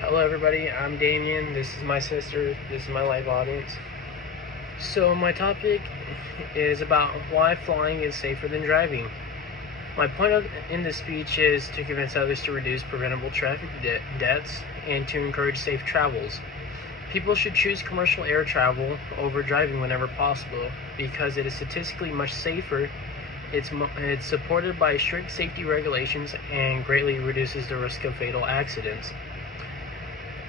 Hello everybody, I'm Damien, this is my sister, this is my live audience. So my topic is about why flying is safer than driving. My point in this speech is to convince others to reduce preventable traffic deaths and to encourage safe travels. People should choose commercial air travel over driving whenever possible because it is statistically much safer. It's supported by strict safety regulations and greatly reduces the risk of fatal accidents.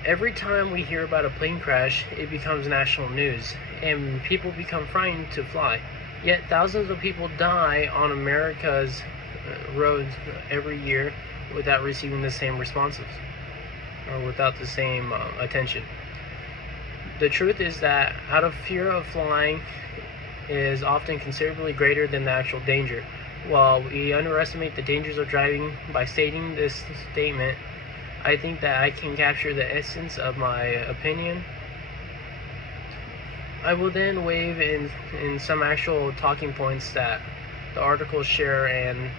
Every time we hear about a plane crash, it becomes national news, and people become frightened to fly. Yet thousands of people die on America's roads every year without receiving the same responses, or without the same attention. The truth is that out of fear of flying is often considerably greater than the actual danger. While we underestimate the dangers of driving by stating this statement, I think that I can capture the essence of my opinion. I will then weave in some actual talking points that the articles share and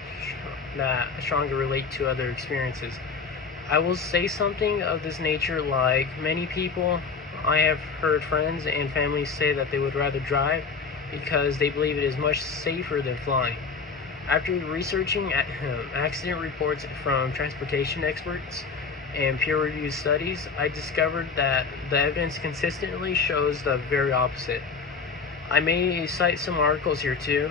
that strongly relate to other experiences. I will say something of this nature like many people. I have heard friends and family say that they would rather drive because they believe it is much safer than flying. After researching accident reports from transportation experts and peer-reviewed studies, I discovered that the evidence consistently shows the very opposite. I may cite some articles here too.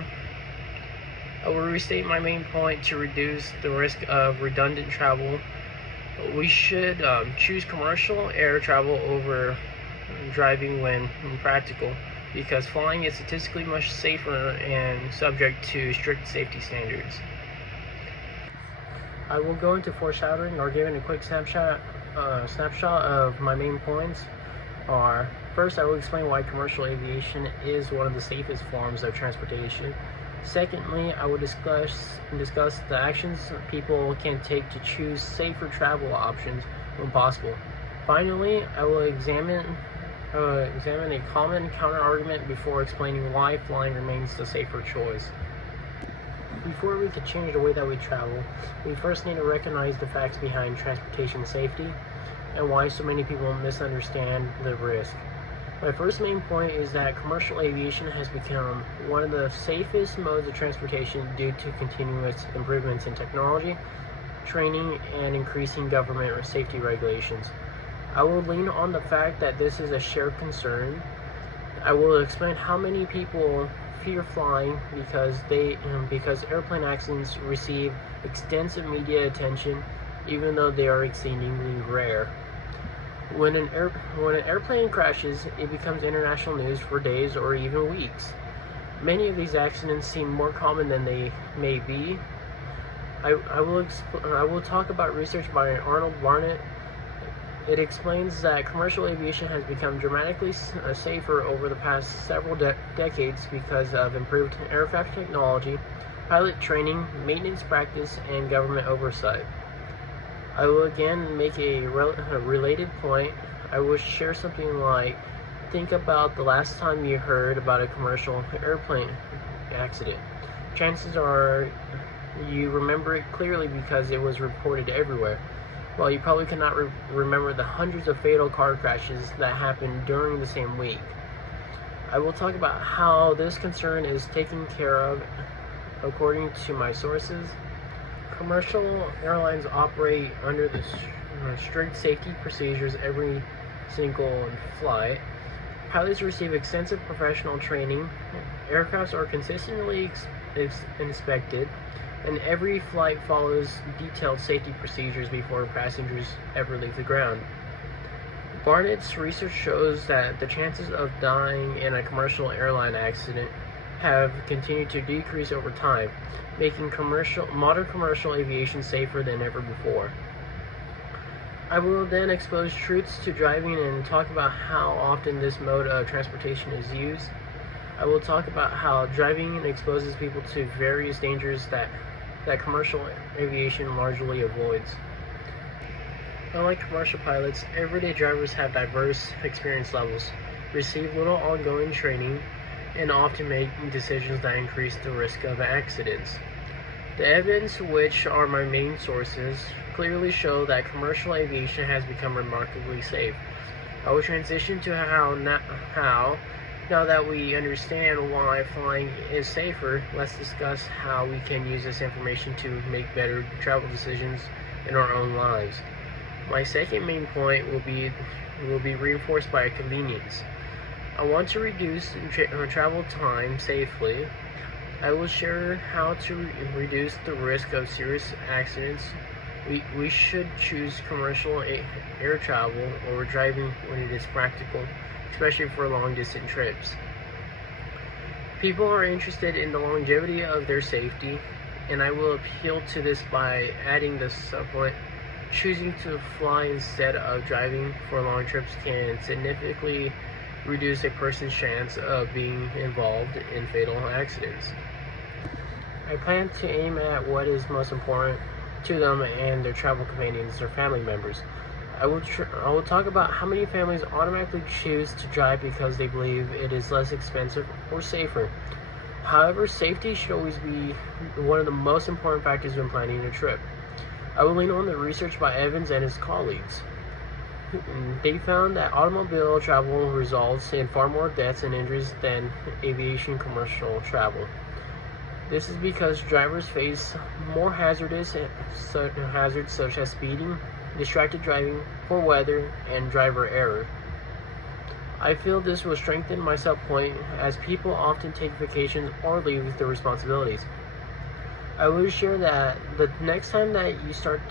I will restate my main point to reduce the risk of redundant travel. We should choose commercial air travel over driving when practical because flying is statistically much safer and subject to strict safety standards. I will go into foreshadowing or giving a quick snapshot of my main points. First, I will explain why commercial aviation is one of the safest forms of transportation. Secondly, I will discuss the actions people can take to choose safer travel options when possible. Finally, I will examine a common counter-argument before explaining why flying remains the safer choice. Before we can change the way that we travel, we first need to recognize the facts behind transportation safety and why so many people misunderstand the risk. My first main point is that commercial aviation has become one of the safest modes of transportation due to continuous improvements in technology, training, and increasing government safety regulations. I will lean on the fact that this is a shared concern. I will explain how many people fear flying because airplane accidents receive extensive media attention even though they are exceedingly rare. When an airplane crashes, it becomes international news for days or even weeks. Many of these accidents seem more common than they may be. I will talk about research by Arnold Barnett. It explains that commercial aviation has become dramatically safer over the past several decades because of improved aircraft technology, pilot training, maintenance practice, and government oversight. I will again make a related point. I will share something like, think about the last time you heard about a commercial airplane accident. Chances are you remember it clearly because it was reported everywhere. While you probably cannot remember the hundreds of fatal car crashes that happened during the same week. I will talk about how this concern is taken care of according to my sources. Commercial airlines operate under the strict safety procedures every single flight. Pilots receive extensive professional training. Aircrafts are consistently inspected, and every flight follows detailed safety procedures before passengers ever leave the ground. Barnett's research shows that the chances of dying in a commercial airline accident have continued to decrease over time, making modern commercial aviation safer than ever before. I will then expose truths to driving and talk about how often this mode of transportation is used. I will talk about how driving exposes people to various dangers that commercial aviation largely avoids. Unlike commercial pilots, everyday drivers have diverse experience levels, receive little ongoing training, and often make decisions that increase the risk of accidents. The evidence, which are my main sources, clearly show that commercial aviation has become remarkably safe. I will transition to how now that we understand why flying is safer, let's discuss how we can use this information to make better travel decisions in our own lives. My second main point will be reinforced by convenience. I want to reduce travel time safely. I will share how to reduce the risk of serious accidents. We should choose commercial air travel over driving when it is practical, especially for long distance trips. People are interested in the longevity of their safety, and I will appeal to this by adding the subpoint. Choosing to fly instead of driving for long trips can significantly reduce a person's chance of being involved in fatal accidents. I plan to aim at what is most important to them and their travel companions or family members. I will talk about how many families automatically choose to drive because they believe it is less expensive or safer. However, safety should always be one of the most important factors when planning a trip. I will lean on the research by Evans and his colleagues. They found that automobile travel results in far more deaths and injuries than aviation commercial travel. This is because drivers face more hazards such as speeding, distracted driving, poor weather, and driver error. I feel this will strengthen my subpoint as people often take vacations or leave their responsibilities. I will share that the next time that you start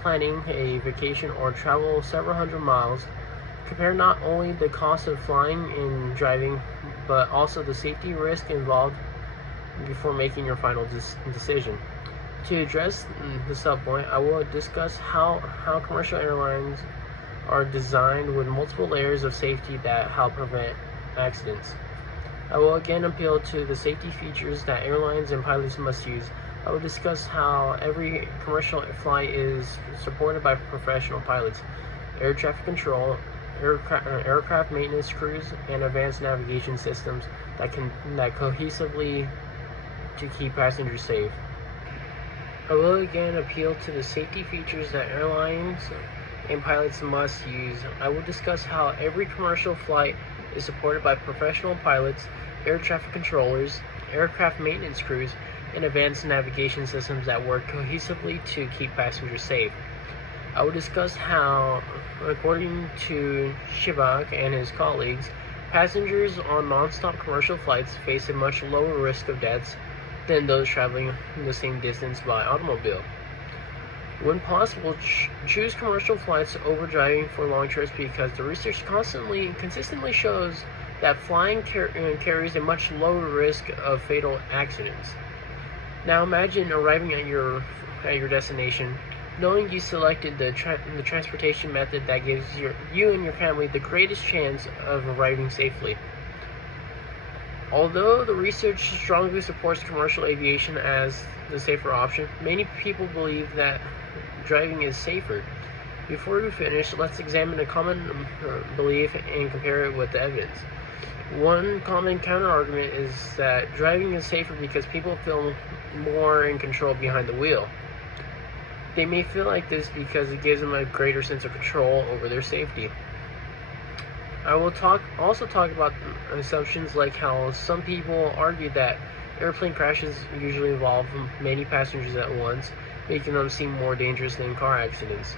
planning a vacation or travel several hundred miles, compare not only the cost of flying and driving, but also the safety risk involved before making your final decision. To address the subpoint, I will discuss how commercial airlines are designed with multiple layers of safety that help prevent accidents. I will again appeal to the safety features that airlines and pilots must use. I will discuss how every commercial flight is supported by professional pilots, air traffic control, aircraft maintenance crews, and advanced navigation systems that cohesively to keep passengers safe. I will again appeal to the safety features that airlines and pilots must use. I will discuss how every commercial flight is supported by professional pilots, air traffic controllers, aircraft maintenance crews, and advanced navigation systems that work cohesively to keep passengers safe. I will discuss how, according to Shivak and his colleagues, passengers on non-stop commercial flights face a much lower risk of deaths than those traveling the same distance by automobile. When possible, choose commercial flights over driving for long trips because the research consistently shows that flying carries a much lower risk of fatal accidents. Now imagine arriving at your destination, knowing you selected the transportation method that gives you and your family the greatest chance of arriving safely. Although the research strongly supports commercial aviation as the safer option, many people believe that driving is safer. Before we finish, let's examine a common belief and compare it with the evidence. One common counterargument is that driving is safer because people feel more in control behind the wheel. They may feel like this because it gives them a greater sense of control over their safety. I will also talk about assumptions like how some people argue that airplane crashes usually involve many passengers at once, making them seem more dangerous than car accidents.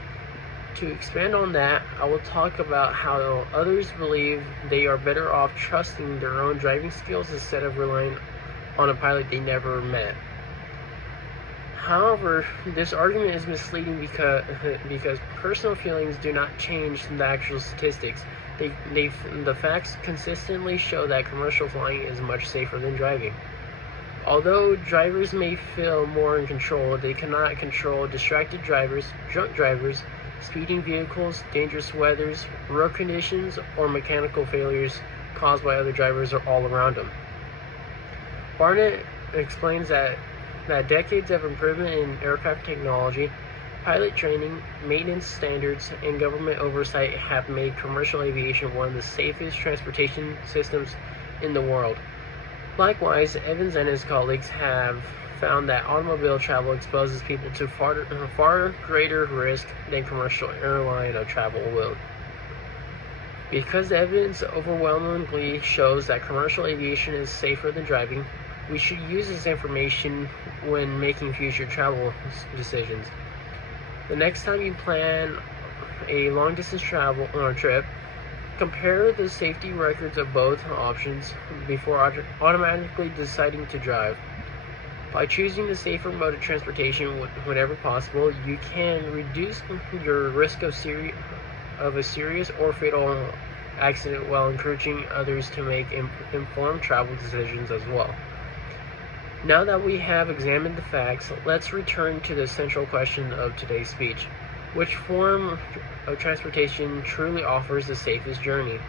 To expand on that, I will talk about how others believe they are better off trusting their own driving skills instead of relying on a pilot they never met. However, this argument is misleading because personal feelings do not change the actual statistics. The facts consistently show that commercial flying is much safer than driving. Although drivers may feel more in control, they cannot control distracted drivers, drunk drivers, speeding vehicles, dangerous weathers, road conditions, or mechanical failures caused by other drivers or all around them. Barnett explains that decades of improvement in aircraft technology, pilot training, maintenance standards, and government oversight have made commercial aviation one of the safest transportation systems in the world. Likewise, Evans and his colleagues have found that automobile travel exposes people to far greater risk than commercial airline travel will. Because the evidence overwhelmingly shows that commercial aviation is safer than driving, we should use this information when making future travel decisions. The next time you plan a long-distance travel trip, compare the safety records of both options before automatically deciding to drive. By choosing the safer mode of transportation whenever possible, you can reduce your risk of a serious or fatal accident while encouraging others to make informed travel decisions as well. Now that we have examined the facts, let's return to the central question of today's speech. Which form of transportation truly offers the safest journey?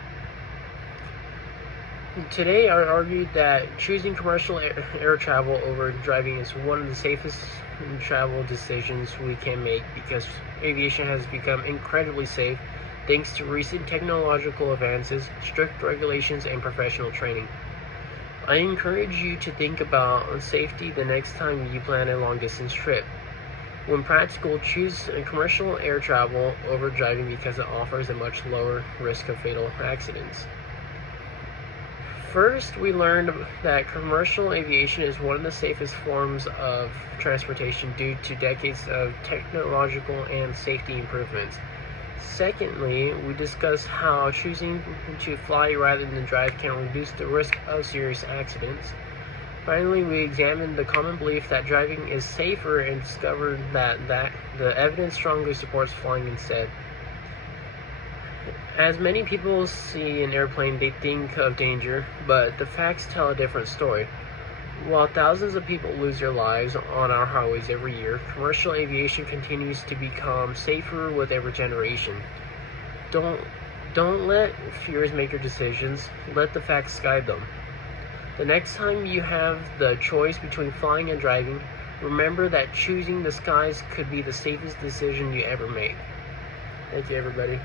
Today, I argued that choosing commercial air travel over driving is one of the safest travel decisions we can make because aviation has become incredibly safe thanks to recent technological advances, strict regulations, and professional training. I encourage you to think about safety the next time you plan a long-distance trip. When practical, choose commercial air travel over driving because it offers a much lower risk of fatal accidents. First, we learned that commercial aviation is one of the safest forms of transportation due to decades of technological and safety improvements. Secondly, we discussed how choosing to fly rather than drive can reduce the risk of serious accidents. Finally, we examined the common belief that driving is safer and discovered that the evidence strongly supports flying instead. As many people see an airplane, they think of danger, but the facts tell a different story. While thousands of people lose their lives on our highways every year, commercial aviation continues to become safer with every generation. Don't let fears make your decisions. Let the facts guide them. The next time you have the choice between flying and driving, remember that choosing the skies could be the safest decision you ever make. Thank you, everybody.